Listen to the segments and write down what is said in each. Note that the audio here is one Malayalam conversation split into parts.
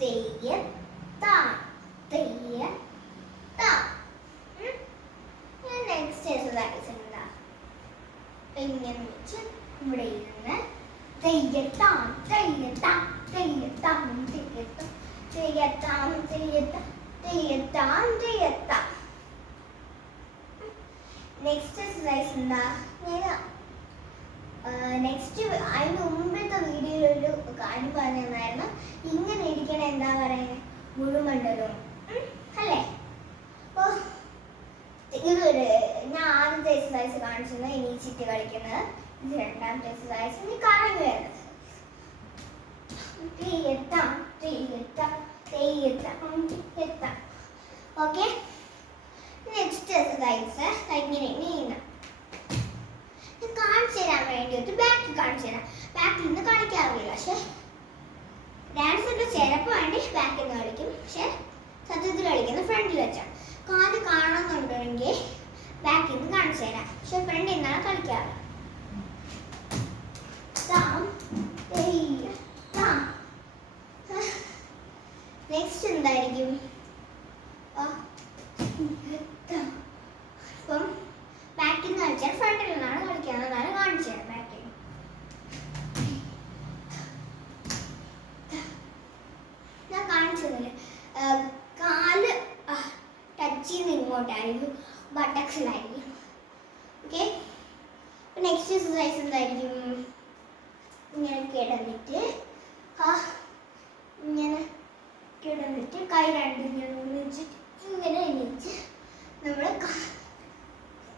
തെയ്യത്താം തെയ്യത്താം. നെക്സ്റ്റ് എക്സസൈസ് എന്താ? ഇങ്ങനെ വെച്ച് ഇവിടെ ഇരുന്ന് തെയ്യത്താം തെയ്യത്താം തെയ്യത്താം തെയ്യത്താം തെയ്യത്താം തെയ്യത്താം തെയ്യത്താം തെയ്യത്താം. നെക്സ്റ്റ് എക്സസൈസ് എന്താ? നെക്സ്റ്റ് അതിന് മുമ്പത്തെ വീഡിയോയിൽ ഒരു കാര്യം പറഞ്ഞു തന്നായിരുന്നു. ഇങ്ങനെ ഇരിക്കണ എന്താ പറയുന്നത്? മുഴുമണ്ഡലവും അല്ലേ? അപ്പോൾ ഇതൊരു ഞാൻ ആദ്യത്തെ എക്സസൈസ് കാണിച്ചത് എണീച്ചിട്ട് കളിക്കുന്നത്. ഇത് രണ്ടാമത്തെ എക്സസൈസ് ഇനി കറങ്ങി വരുന്നത്. തെയ്യത്താം തെയ്യത്താം തെയ്യത്താം തെയ്യത്താം. ഓക്കെ, നെക്സ്റ്റ് എക്സസൈസ് ഇങ്ങനെ നീങ്ങാം. കാണിച്ചു തരാൻ വേണ്ടിയിട്ട് ബാക്കിൽ കാണിച്ചു തരാം. ബാക്കിൽ നിന്ന് കളിക്കാറില്ല, പക്ഷെ ഡാൻസ് ഒക്കെ ചിലപ്പോൾ വേണ്ടി ബാക്കിൽ നിന്ന് കളിക്കും. പക്ഷെ സത്യത്തിൽ കളിക്കുന്നത് ഫ്രണ്ടിൽ വെച്ചാണ്. കാല് കാണുന്നുണ്ടെങ്കിൽ ബാക്കിൽ നിന്ന് കാണിച്ചു തരാം. പക്ഷെ ഫ്രണ്ടിൽ നിന്നാണ് കളിക്കാറ്. നെക്സ്റ്റ് എന്തായിരിക്കും? ഇപ്പം ബാക്കിൽ നിന്ന് കളിച്ചാൽ ഫ്രണ്ടിൽ നിന്നാണ് കളിക്കാറ്. എന്നാലും കാണിച്ചു തരാം. ബാക്കിൽ ഞാൻ കാണിച്ചതില്ല. കാല് ടച്ച് ചെയ്ത് ഇങ്ങോട്ടായിരിക്കും, ബട്ടക്സിലായിരിക്കും. ഓക്കെ, നെക്സ്റ്റ് എക്സസൈസ് എന്തായിരിക്കും? ഇങ്ങനെ കിടന്നിട്ട് ഇങ്ങനെ കിടന്നിട്ട് കൈ രണ്ടും ഇങ്ങനെ ഒന്നിച്ചിട്ട് ഇങ്ങനെ എണീച്ച് നമ്മൾ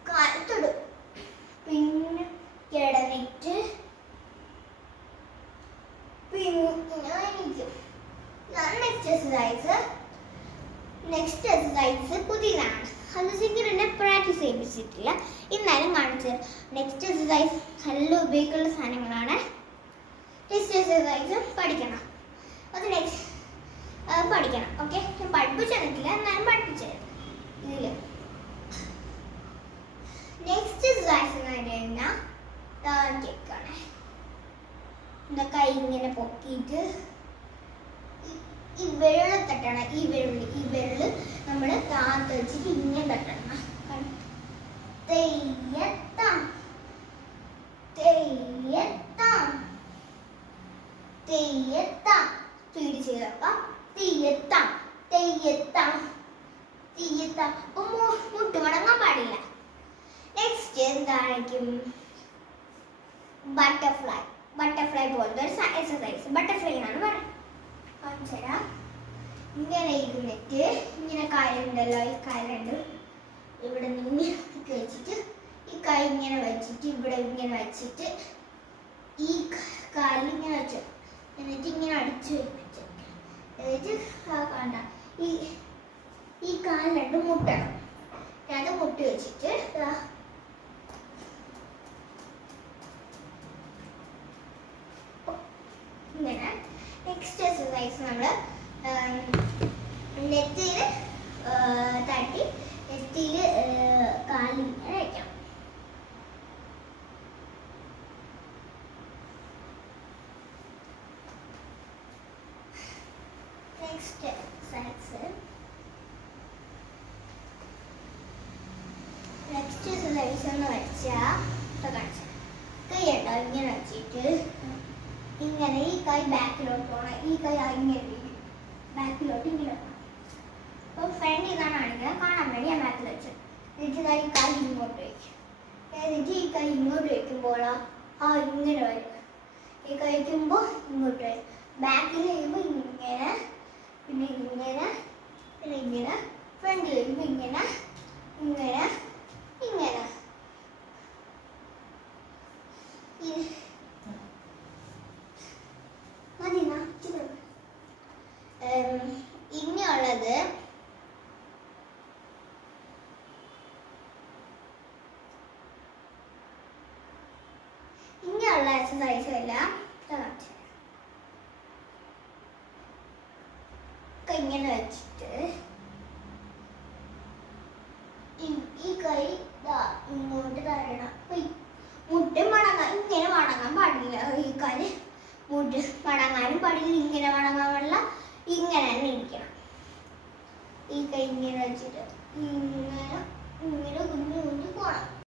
കാലത്തൊടും. പിന്നെ കിടന്നിട്ട് പിന്നെ എണീക്കും. നെക്സ്റ്റ് എക്സസൈസ് പുതിയതാണ്. അത് സിംഗറിനെ പ്രാക്ടീസ് ചെയ്യിപ്പിച്ചിട്ടില്ല, ഇന്നാലും കാണിച്ചു. നെക്സ്റ്റ് എക്സസൈസ് നല്ല ഉപയോഗിക്കുന്ന സാധനങ്ങളാണ്. നെക്സ്റ്റ് എക്സസൈസ് പഠിക്കണം. അത് നെക്സ്റ്റ് പഠിക്കണം. ഓക്കെ, ഞാൻ പഠിപ്പിച്ചു തന്നിട്ടില്ല, എന്നാലും പഠിപ്പിച്ചു തരാം. ഇതിൽ നെക്സ്റ്റ് എക്സസൈസ് എന്ന് പറഞ്ഞു കഴിഞ്ഞാൽ കേൾക്കണേ. എന്താ കൈ ഇങ്ങനെ പൊക്കിയിട്ട് ഈ വിരല് തട്ടണം. ഈ വിരല് നമ്മൾ താത്ത് വെച്ചിട്ട് ഇങ്ങനെ തട്ടണം. തെയ്യത്താം തെയ്യത്താം തെയ്യത്താം. സ്പീഡ് ചെയ്ത് നോക്കാം. തെയ്യത്താം തെയ്യത്താം തെയ്യത്താം. അപ്പം മുട്ട് മടങ്ങാൻ പാടില്ല. നെക്സ്റ്റ് എന്തായിരിക്കും? ബട്ടർഫ്ലൈ പോലത്തെ ഒരു എക്സസൈസ്. ബട്ടർഫ്ലൈ എന്നാണ് പറയുന്നത്. കാണിച്ചുതരാം. ഇങ്ങനെ ഇരുന്നിട്ട് ഇങ്ങനെ കാലുണ്ടല്ലോ, ഈ കാലുണ്ട് ഇവിടെ നിന്ന് വെച്ചിട്ട് ഈ കൈ ഇങ്ങനെ വെച്ചിട്ട് ഇവിടെ ഇങ്ങനെ വെച്ചിട്ട് ഈ കാലിൽ ഇങ്ങനെ വെച്ചു, എന്നിട്ട് ഇങ്ങനെ അടിച്ചു വെപ്പിച്ചു. എന്നിട്ട് കണ്ട ഈ കാല് രണ്ടും മുട്ടണം. അത് മുട്ടി വെച്ചിട്ട് ഇങ്ങനെ. നെക്സ്റ്റ് എക്സസൈസ് നമ്മൾ നെറ്റിയിൽ തട്ടി നെറ്റിയിൽ കാലിങ്ങനെ വയ്ക്കാം. നെക്സ്റ്റ് എക്സസൈസ് എന്ന് വെച്ചാൽ കൈ ഉണ്ടോ ഇങ്ങനെ വെച്ചിട്ട് ഇങ്ങനെ ഈ കൈ ബാക്കിലോട്ട് പോകണം. ഈ കൈ ഇങ്ങനെ ബാക്കിലോട്ട് ഇങ്ങനെ പോകണം. അപ്പോൾ ഫ്രണ്ട് ഇതാണ് കാണിക്കുക, കാണാൻ വേണ്ടി ഞാൻ ബാക്കിൽ വെച്ചു. എന്നിട്ട് ഈ കൈ ഇങ്ങോട്ട് വയ്ക്കും. എന്നിട്ട് ഈ കൈ ഇങ്ങോട്ട് വയ്ക്കുമ്പോൾ ഇങ്ങനെ വരും. ഈ കഴിക്കുമ്പോൾ ഇങ്ങോട്ട് വരും. ബാക്കിൽ കഴിയുമ്പോൾ ഇങ്ങനെ, പിന്നെ ഇങ്ങനെ, പിന്നെ ഇങ്ങനെ. ഫ്രണ്ട് കഴിയുമ്പോൾ ഇങ്ങനെ ഇങ്ങനെ ഇങ്ങനെ. ഇനിയുള്ളത് എക്സസൈസ് എല്ലാം ഇങ്ങനെ വെച്ചിട്ട് ഈ കൈ ഇങ്ങോട്ട് തരണം. മുട്ട് മടങ്ങാൻ ഇങ്ങനെ മടങ്ങാൻ പാടില്ല. ഈ കാല് മുട്ട് മടങ്ങാനും പാടില്ല, ഇങ്ങനെ മടങ്ങാൻ പാടില്ല, ഇങ്ങനെ തന്നെ ഇരിക്കണം. ഈ കൈ ഇങ്ങനെ വെച്ചിട്ട് ഇങ്ങനെ ഇങ്ങനെ കുഞ്ഞു കുഞ്ഞു പോണം.